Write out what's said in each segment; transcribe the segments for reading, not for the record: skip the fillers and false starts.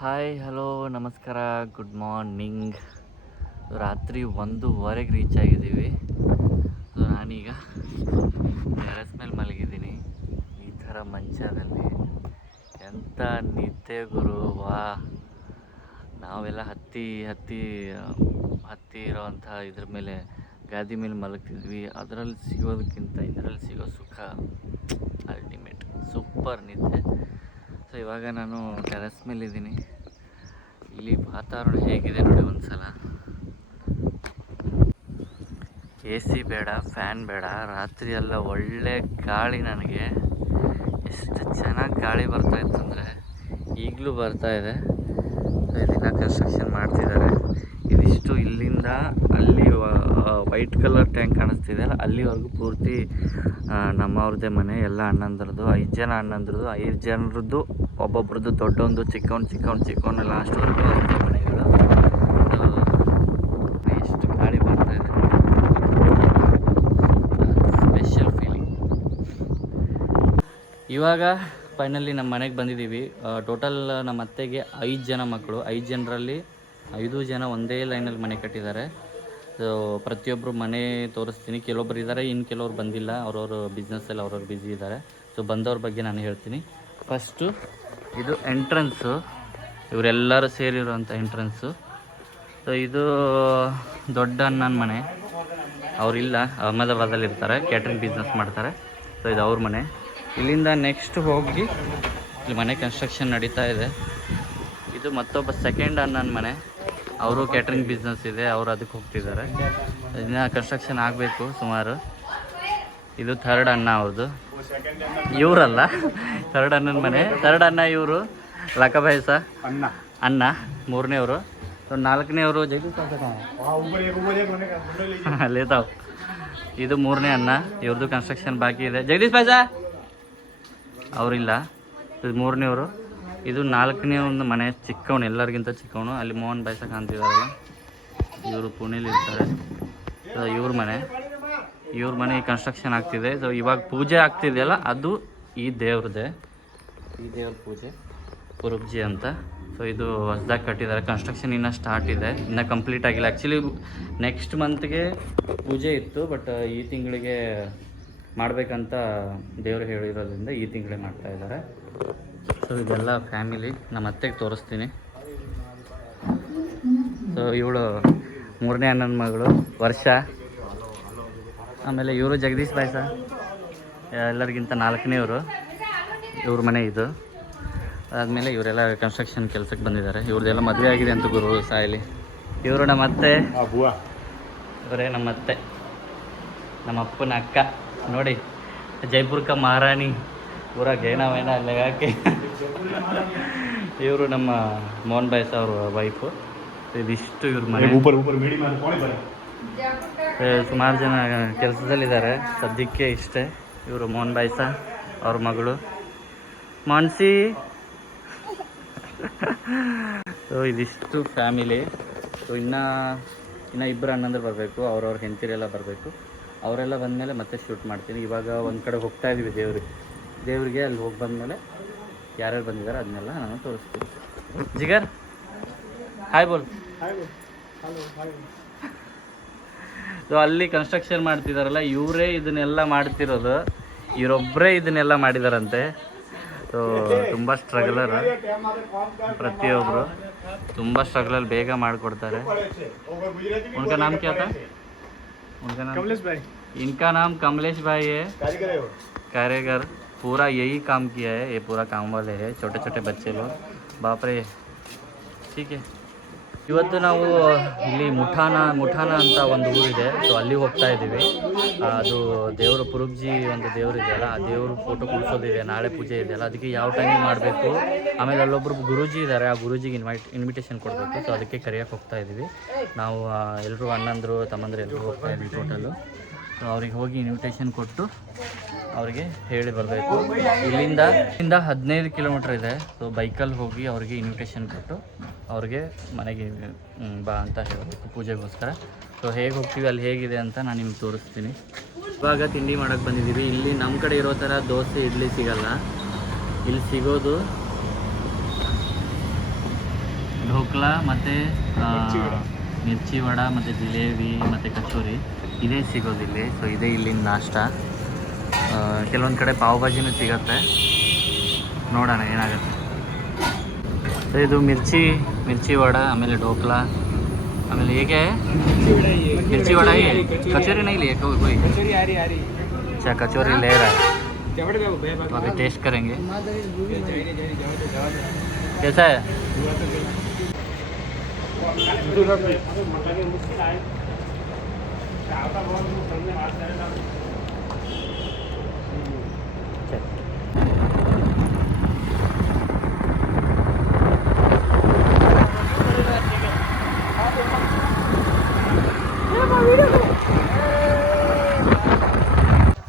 Hi hello ನಮಸ್ಕಾರ good morning. ರಾತ್ರಿ 1:15ಗೆ reach ಆಗಿದ್ದೀವಿ. ಸೊ ನಾನೀಗ ಟೆರೆಸ್ ಮೇಲೆ ಮಲಗಿದ್ದೀನಿ ಈ ಥರ ಮಂಚದಲ್ಲಿ. ಎಂಥ ನಿದ್ದೆ ಗುರು, ವಾ. ನಾವೆಲ್ಲ ಹತ್ತಿ ಇರೋವಂಥ ಇದ್ರ ಮೇಲೆ ಗಾದಿ ಮೇಲೆ ಮಲಗ್ತಿದ್ವಿ. ಅದರಲ್ಲಿ ಸಿಗೋದಕ್ಕಿಂತ ಇದರಲ್ಲಿ ಸಿಗೋ ಸುಖ ಅಲ್ಟಿಮೇಟ್, ಸೂಪರ್ ನಿದ್ದೆ. ಸೊ ಇವಾಗ ನಾನು ಟೆರೆಸ್ ಮೇಲಿದ್ದೀನಿ. ಇಲ್ಲಿ ವಾತಾವರಣ ಹೇಗಿದೆ ನೋಡಿ ಒಂದ್ಸಲ. ಎ ಸಿ ಬೇಡ, ಫ್ಯಾನ್ ಬೇಡ, ರಾತ್ರಿ ಎಲ್ಲ ಒಳ್ಳೆ ಗಾಳಿ. ನನಗೆ ಎಷ್ಟು ಚೆನ್ನಾಗಿ ಗಾಳಿ ಬರ್ತಾಯಿತ್ತು ಅಂದರೆ ಈಗಲೂ ಬರ್ತಾಯಿದೆ. ಇದನ್ನು ಕನ್ಸ್ಟ್ರಕ್ಷನ್ ಮಾಡ್ತಿದ್ದಾರೆ. ಇದಿಷ್ಟು ಇಲ್ಲಿಂದ ಅಲ್ಲಿ ವೈಟ್ ಕಲರ್ ಟ್ಯಾಂಕ್ ಕಾಣಿಸ್ತಿದೆ ಅಲ್ಲ, ಅಲ್ಲಿವರೆಗೂ ಪೂರ್ತಿ ನಮ್ಮವ್ರದ್ದೇ ಮನೆ. ಎಲ್ಲ ಅಣ್ಣಂದ್ರದ್ದು, 5 ಜನ ಅಣ್ಣಂದ್ರದ್ದು, 5 ಜನರದ್ದು ಒಬ್ಬೊಬ್ರದ್ದು ದೊಡ್ಡೊಂದು ಚಿಕ್ಕವನು ಲಾಸ್ಟ್ವರೆಗೂ ಅವ್ರದ್ದೇ ಮನೆಗಳು. ಎಷ್ಟು ಗಾಳಿ ಬರ್ತಾಯಿದೆ, ಸ್ಪೆಷಲ್ ಫೀಲಿಂಗ್. ಇವಾಗ ಫೈನಲಿ ನಮ್ಮ ಮನೆಗೆ ಬಂದಿದ್ದೀವಿ. ಟೋಟಲ್ ನಮ್ಮ ಅತ್ತೆಗೆ 5 ಜನ ಮಕ್ಕಳು. 5 ಜನರಲ್ಲಿ 5 ಜನ ಒಂದೇ ಲೈನಲ್ಲಿ ಮನೆ ಕಟ್ಟಿದ್ದಾರೆ. ಸೊ ಪ್ರತಿಯೊಬ್ಬರು ಮನೆ ತೋರಿಸ್ತೀನಿ. ಕೆಲವೊಬ್ರು ಇದ್ದಾರೆ, ಇನ್ನು ಕೆಲವ್ರು ಬಂದಿಲ್ಲ, ಅವ್ರವ್ರ ಬಿಸ್ನೆಸ್ಸಲ್ಲಿ ಅವ್ರವ್ರು ಬ್ಯುಸಿ ಇದ್ದಾರೆ. ಸೊ ಬಂದವ್ರ ಬಗ್ಗೆ ನಾನು ಹೇಳ್ತೀನಿ. ಫಸ್ಟು ಇದು ಎಂಟ್ರೆನ್ಸು, ಇವರೆಲ್ಲರೂ ಸೇರಿರುವಂಥ ಎಂಟ್ರೆನ್ಸು. ಸೊ ಇದು ದೊಡ್ಡ ಅಣ್ಣನ ಮನೆ. ಅವರಿಲ್ಲ, ಅಹಮದಾಬಾದಲ್ಲಿ ಇರ್ತಾರೆ, ಕ್ಯಾಟ್ರಿಂಗ್ ಬಿಸ್ನೆಸ್ ಮಾಡ್ತಾರೆ. ಸೊ ಇದು ಅವ್ರ ಮನೆ. ಇಲ್ಲಿಂದ ನೆಕ್ಸ್ಟ್ ಹೋಗಿ ಇಲ್ಲಿ ಮನೆ ಕನ್ಸ್ಟ್ರಕ್ಷನ್ ನಡೀತಾ ಇದೆ. ಇದು ಮತ್ತೊಬ್ಬ ಸೆಕೆಂಡ್ ಅಣ್ಣನ ಮನೆ. ಅವರು ಕ್ಯಾಟ್ರಿಂಗ್ ಬಿಸ್ನೆಸ್ ಇದೆ, ಅವರು ಅದಕ್ಕೆ ಹೋಗ್ತಿದ್ದಾರೆ. ಇದನ್ನ ಕನ್ಸ್ಟ್ರಕ್ಷನ್ ಆಗಬೇಕು ಸುಮಾರು. ಇದು ಥರ್ಡ್ ಅಣ್ಣ ಅವ್ರದ್ದು, ಇವರಲ್ಲ, ಥರ್ಡ್ ಅಣ್ಣನ ಮನೆ. ಥರ್ಡ್ ಅಣ್ಣ ಇವರು ಲಕಬಾಯ್ಸ ಅಣ್ಣ, 3ನೇವರು. 4ನೇವರು ಲೇತಾವ್. ಇದು 3ನೇ ಅಣ್ಣ, ಇವ್ರದ್ದು ಕನ್ಸ್ಟ್ರಕ್ಷನ್ ಬಾಕಿ ಇದೆ. ಜಗದೀಶ್ ಬಾಯ್ಸ ಅವರಿಲ್ಲ, ಇದು 3ನೇವರು. ಇದು 4ನೇ ಒಂದು ಮನೆ, ಚಿಕ್ಕವನು, ಎಲ್ಲರಿಗಿಂತ ಚಿಕ್ಕವನು. ಅಲ್ಲಿ ಮೋಹನ್ ಬಾಯ್ಸ ಕಾಣ್ತಿದ್ದಾರಲ್ಲ, ಇವರು ಪುಣೆಲಿ ಇರ್ತಾರೆ. ಸೊ ಇವ್ರ ಮನೆ ಕನ್ಸ್ಟ್ರಕ್ಷನ್ ಆಗ್ತಿದೆ. ಸೊ ಇವಾಗ ಪೂಜೆ ಆಗ್ತಿದೆಯಲ್ಲ, ಅದು ಈ ದೇವ್ರದ್ದೇ. ಈ ದೇವ್ರ ಪೂಜೆ ಪುರುಬ್ಜಿ ಅಂತ. ಸೊ ಇದು ಹೊಸದಾಗಿ ಕಟ್ಟಿದ್ದಾರೆ. ಕನ್ಸ್ಟ್ರಕ್ಷನ್ ಇನ್ನೂ ಸ್ಟಾರ್ಟ್ ಇದೆ, ಇನ್ನೂ ಕಂಪ್ಲೀಟ್ ಆಗಿಲ್ಲ. ಆ್ಯಕ್ಚುಲಿ ನೆಕ್ಸ್ಟ್ ಮಂತ್ಗೆ ಪೂಜೆ ಇತ್ತು, ಬಟ್ ಈ ತಿಂಗಳಿಗೆ ಮಾಡಬೇಕಂತ ದೇವರು ಹೇಳಿರೋದ್ರಿಂದ ಈ ತಿಂಗಳೇ ಮಾಡ್ತಾಯಿದ್ದಾರೆ. ಸೊ ಇದೆಲ್ಲ ಫ್ಯಾಮಿಲಿ. ನಮ್ಮ ಅತ್ತೆಗೆ ತೋರಿಸ್ತೀನಿ. ಸೊ ಇವಳು 3ನೇ ಅಣ್ಣನ ಮಗಳು ವರ್ಷ. ಆಮೇಲೆ ಇವರು ಜಗದೀಶ್ ಬಾಯ್ಸ, ಎಲ್ಲರಿಗಿಂತ 4ನೇವರು. ಇವ್ರ ಮನೆ ಇದು. ಅದಾದಮೇಲೆ ಇವರೆಲ್ಲ ಕನ್ಸ್ಟ್ರಕ್ಷನ್ ಕೆಲಸಕ್ಕೆ ಬಂದಿದ್ದಾರೆ. ಇವ್ರದ್ದೆಲ್ಲ ಮದುವೆ ಆಗಿದೆ ಅಂತ ಗುರು ಸಾಯಲಿ. ಇವರು ನಮ್ಮ ಅತ್ತೆ, ಇವರೇ ನಮ್ಮ ಅತ್ತೆ, ನಮ್ಮ ಅಪ್ಪನ ಅಕ್ಕ. ನೋಡಿ, ಜೈಪುರ್ಕ ಮಹಾರಾಣಿ, ಪೂರಾ ಗೇನ ವೈನ ಲಗಾಕೆ. ಇವರು ನಮ್ಮ ಮೋಹನ್ ಬಾಯ್ಸ ಅವ್ರ ವೈಫು. ಇದಿಷ್ಟು ಇವ್ರ ಮನೆ. ಸುಮಾರು ಜನ ಕೆಲಸದಲ್ಲಿದ್ದಾರೆ, ಸದ್ಯಕ್ಕೆ ಇಷ್ಟೇ. ಇವರು ಮೋಹನ್ ಬಾಯ್ಸ, ಅವ್ರ ಮಗಳು ಮಾನ್ಸಿ. ಸೊ ಇದಿಷ್ಟು ಫ್ಯಾಮಿಲಿ. ಸೊ ಇನ್ನು 2 ಅಣ್ಣಂದ್ರೆ ಬರಬೇಕು, ಅವ್ರವ್ರ ಹೆಂಡತಿರೆಲ್ಲ ಬರಬೇಕು. ಅವರೆಲ್ಲ ಬಂದಮೇಲೆ ಮತ್ತೆ ಶೂಟ್ ಮಾಡ್ತೀನಿ. ಇವಾಗ ಒಂದು ಕಡೆ ಹೋಗ್ತಾ ಇದ್ದೀವಿ ದೇವ್ರಿಗೆ. ಅಲ್ಲಿ ಹೋಗಿ ಬಂದಮೇಲೆ ಯಾರ್ಯಾರು ಬಂದಿದ್ದಾರೆ ಅದನ್ನೆಲ್ಲ ನಾನು ತೋರಿಸ್ತೀನಿ. ಜಿಗರ್ ಹಾಯ್ ಬೋಲ್. ಸೊ ಅಲ್ಲಿ ಕನ್ಸ್ಟ್ರಕ್ಷನ್ ಮಾಡ್ತಿದ್ದಾರಲ್ಲ, ಇವರೇ ಇದನ್ನೆಲ್ಲ ಮಾಡ್ತಿರೋದು. ಇವರೊಬ್ಬರೇ ಇದನ್ನೆಲ್ಲ ಮಾಡಿದಾರಂತೆ. ಸೊ ತುಂಬ ಸ್ಟ್ರಗಲರ್, ಪ್ರತಿಯೊಬ್ಬರು ತುಂಬ ಸ್ಟ್ರಗಲಲ್ಲಿ ಬೇಗ ಮಾಡಿಕೊಡ್ತಾರೆ. ಉनका नाम क्या था? उनका नाम कमलेश भाई. इनका नाम कमलेश भाई है, कारीगर. पूरा यही काम किया है, ये पूरा काम वाले हैं, छोटे छोटे बच्चे लोग. बाप रे. ठीक है. ಇವತ್ತು ನಾವು ಇಲ್ಲಿ ಮುಠಾನ ಅಂತ ಒಂದು ಊರಿದೆ. ಸೊ ಅಲ್ಲಿ ಹೋಗ್ತಾ ಇದ್ದೀವಿ. ಅದು ದೇವರು ಪುರುಬ್ಜಿ ಒಂದು ದೇವರು ಇದೆಯಲ್ಲ, ಆ ದೇವರು ಫೋಟೋ ಕುಳಿಸೋದಿದೆ. ನಾಳೆ ಪೂಜೆ ಇದೆಯಲ್ಲ, ಅದಕ್ಕೆ ಯಾವ ಟೈಮಿಗೆ ಮಾಡಬೇಕು. ಆಮೇಲೆ ಅಲ್ಲೊಬ್ಬರು ಗುರೂಜಿ ಇದ್ದಾರೆ, ಆ ಗುರೂಜಿಗೆ ಇನ್ವಿಟೇಷನ್ ಕೊಡಬೇಕು. ಸೊ ಅದಕ್ಕೆ ಕರೆಯೋಕ್ಕೆ ಹೋಗ್ತಾ ಇದ್ದೀವಿ ನಾವು. ಎಲ್ಲರೂ ಅಣ್ಣಂದರು ತಮ್ಮಂದರು ಎಲ್ಲರೂ ಹೋಗ್ತಾ ಇದ್ವಿ ಟೋಟಲು. ಸೊ ಅವ್ರಿಗೆ ಹೋಗಿ ಇನ್ವಿಟೇಷನ್ ಕೊಟ್ಟು ಅವರಿಗೆ ಹೇಳಿ ಬರಬೇಕು. ಇಲ್ಲಿಂದ 15 ಕಿಲೋಮೀಟ್ರ್ ಇದೆ. ಸೊ ಬೈಕಲ್ಲಿ ಹೋಗಿ ಅವ್ರಿಗೆ ಇನ್ವಿಟೇಷನ್ ಕೊಟ್ಟು ಅವ್ರಿಗೆ ಮನೆಗೆ ಬಾ ಅಂತ ಹೇಳಬೇಕು ಪೂಜೆಗೋಸ್ಕರ. ಸೊ ಹೇಗೆ ಹೋಗ್ತೀವಿ, ಅಲ್ಲಿ ಹೇಗಿದೆ ಅಂತ ನಾನು ನಿಮ್ಗೆ ತೋರಿಸ್ತೀನಿ. ಇವಾಗ ತಿಂಡಿ ಮಾಡೋಕ್ಕೆ ಬಂದಿದ್ದೀವಿ. ಇಲ್ಲಿ ನಮ್ಮ ಕಡೆ ಇರೋ ಥರ ದೋಸೆ ಇಡ್ಲಿ ಸಿಗಲ್ಲ. ಇಲ್ಲಿ ಸಿಗೋದು ಢೋಕ್ಲಾ ಮತ್ತು ಮಿರ್ಚಿ ವಡ ಮತ್ತು ಜಿಲೇಬಿ ಮತ್ತು ಕಚೋರಿ ಇದೇ ಸಿಗೋದಿಲ್ಲಿ. ಸೊ ಇದೇ ಇಲ್ಲಿನ ನಾಷ್ಟ. ಕೆಲವೊಂದು ಕಡೆ ಪಾವ್ ಭಾಜಿನೂ ಸಿಗತ್ತೆ, ನೋಡೋಣ ಏನಾಗುತ್ತೆ. ಸೊ ಇದು ಮಿರ್ಚಿ ವಡ, ಆಮೇಲೆ ಢೋಕ್ಲಾ, ಆಮೇಲೆ ಹೇಗೆ मिर्ची वड़ा ही है, कचौरी नहीं लिए कोई? अच्छा कचौरी ले रहा है, तो अभी टेस्ट करेंगे कैसा है.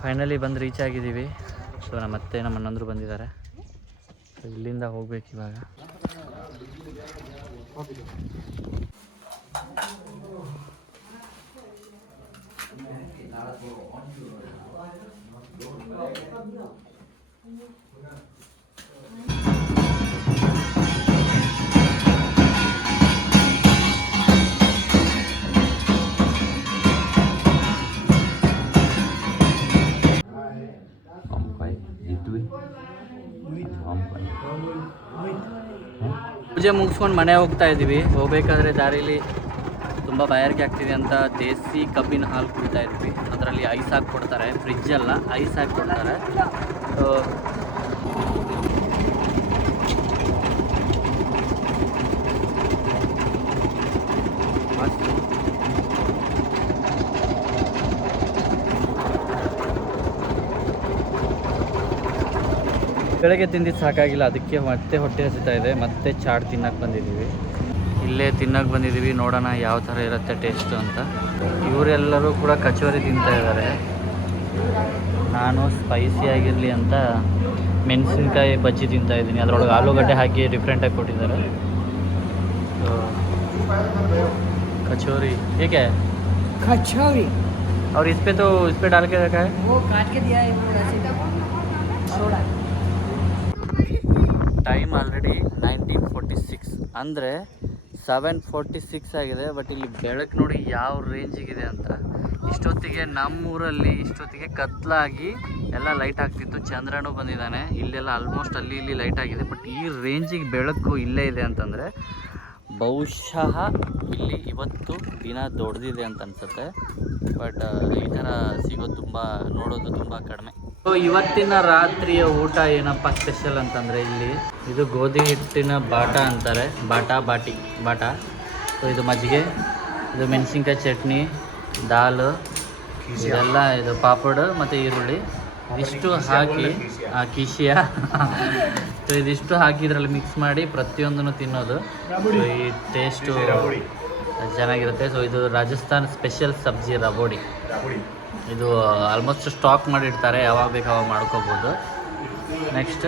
ಫೈನಲಿ ಬಂದು ರೀಚ್ ಆಗಿದ್ದೀವಿ. ಸೊ ಮತ್ತೆ ನಮ್ಮ ಅಣ್ಣಂದ್ರು ಬಂದಿದ್ದಾರೆ. ಸೊ ಇಲ್ಲಿಂದ ಹೋಗ್ಬೇಕು ಇವಾಗ. ಪೂಜೆ ಮುಗಿಸ್ಕೊಂಡು ಮನೆ ಹೋಗ್ತಾ ಇದ್ದೀವಿ. ಹೋಗ್ಬೇಕಾದ್ರೆ ದಾರಿಲಿ ತುಂಬ ಬಾಯಾರಿಕೆ ಆಗ್ತಿದೆ ಅಂತ ದೇಸಿ ಕಬ್ಬಿನ ಹಾಲು ಕುಡಿತಾ ಇದ್ವಿ. ಅದರಲ್ಲಿ ಐಸ್ ಹಾಕಿ ಕೊಡ್ತಾರೆ, ಫ್ರಿಜ್ ಅಲ್ಲ, ಐಸ್ ಹಾಕಿ ಕೊಡ್ತಾರೆ. ಸೊ ಬೆಳಗ್ಗೆ ತಿಂದಿದ್ದು ಸಾಕಾಗಿಲ್ಲ, ಅದಕ್ಕೆ ಮತ್ತೆ ಹೊಟ್ಟೆ ಹಸಿತಾ ಇದೆ. ಮತ್ತೆ ಚಾಟ್ ತಿನ್ನಕ್ಕೆ ಬಂದಿದ್ದೀವಿ. ಇಲ್ಲೇ ತಿನ್ನಕ್ಕೆ ಬಂದಿದ್ದೀವಿ, ನೋಡೋಣ ಯಾವ ಥರ ಇರುತ್ತೆ ಟೇಸ್ಟು ಅಂತ. ಇವರೆಲ್ಲರೂ ಕೂಡ ಕಚೋರಿ ತಿಂತಾ ಇದ್ದಾರೆ. ನಾನು ಸ್ಪೈಸಿ ಆಗಿರಲಿ ಅಂತ ಮೆಣಸಿನ್ಕಾಯಿ ಬಜ್ಜಿ ತಿಂತಾ ಇದ್ದೀನಿ. ಅದರೊಳಗೆ ಆಲೂಗಡ್ಡೆ ಹಾಕಿ ಡಿಫ್ರೆಂಟಾಗಿ ಕೊಟ್ಟಿದ್ದಾರೆ. कचौरी ठीक है, कचौरी और इस पे डाल के रखा है, वो काट के दिया है सोडा. ಟೈಮ್ ಆಲ್ರೆಡಿ 1946 ಅಂದರೆ 7:46 ಆಗಿದೆ. ಬಟ್ ಇಲ್ಲಿ ಬೆಳಕು ನೋಡಿ ಯಾವ ರೇಂಜಿಗಿದೆ ಅಂತ. ಇಷ್ಟೊತ್ತಿಗೆ ನಮ್ಮೂರಲ್ಲಿ ಇಷ್ಟೊತ್ತಿಗೆ ಕತ್ಲಾಗಿ ಎಲ್ಲ ಲೈಟ್ ಆಗ್ತಿತ್ತು. ಚಂದ್ರನೂ ಬಂದಿದ್ದಾನೆ, ಇಲ್ಲೆಲ್ಲ ಆಲ್ಮೋಸ್ಟ್ ಅಲ್ಲಿ ಇಲ್ಲಿ ಲೈಟ್ ಆಗಿದೆ. ಬಟ್ ಈ ರೇಂಜಿಗೆ ಬೆಳಕು ಇಲ್ಲೇ ಇದೆ ಅಂತಂದರೆ ಬಹುಶಃ ಇಲ್ಲಿ ಇವತ್ತು ದಿನ ದೊಡ್ಡದಿದೆ ಅಂತ ಅನ್ಸುತ್ತೆ. ಬಟ್ ಈ ಥರ ಸಿಗೋದು ನೋಡೋದು ತುಂಬ ಕಡಿಮೆ. ಸೊ ಇವತ್ತಿನ ರಾತ್ರಿಯ ಊಟ ಏನಪ್ಪ ಸ್ಪೆಷಲ್ ಅಂತಂದರೆ ಇಲ್ಲಿ ಇದು ಗೋಧಿ ಹಿಟ್ಟಿನ ಬಾಟ ಅಂತಾರೆ, ಬಾಟ. ಸೊ ಇದು ಮಜ್ಜಿಗೆ, ಇದು ಮೆಣಸಿನ್ಕಾಯಿ ಚಟ್ನಿ, ದಾಲ್, ಇದೆಲ್ಲ ಇದು ಪಾಪಡ್ ಮತ್ತು ಈರುಳ್ಳಿ ಇದಿಷ್ಟು ಹಾಕಿ ಕಿಶಿಯ ಸೊ ಇದಿಷ್ಟು ಹಾಕಿ ಇದರಲ್ಲಿ ಮಿಕ್ಸ್ ಮಾಡಿ ಪ್ರತಿಯೊಂದನ್ನು ತಿನ್ನೋದು. ಸೊ ಈ ಟೇಸ್ಟು ಚೆನ್ನಾಗಿರುತ್ತೆ. ಸೊ ಇದು ರಾಜಸ್ಥಾನ್ ಸ್ಪೆಷಲ್ ಸಬ್ಜಿ ರಬೋಡಿ. ಇದು ಆಲ್ಮೋಸ್ಟ್ ಸ್ಟಾಕ್ ಮಾಡಿರ್ತಾರೆ, ಯಾವಾಗ ಬೇಕು ಅವಾಗ ಮಾಡ್ಕೋಬೋದು. ನೆಕ್ಸ್ಟ್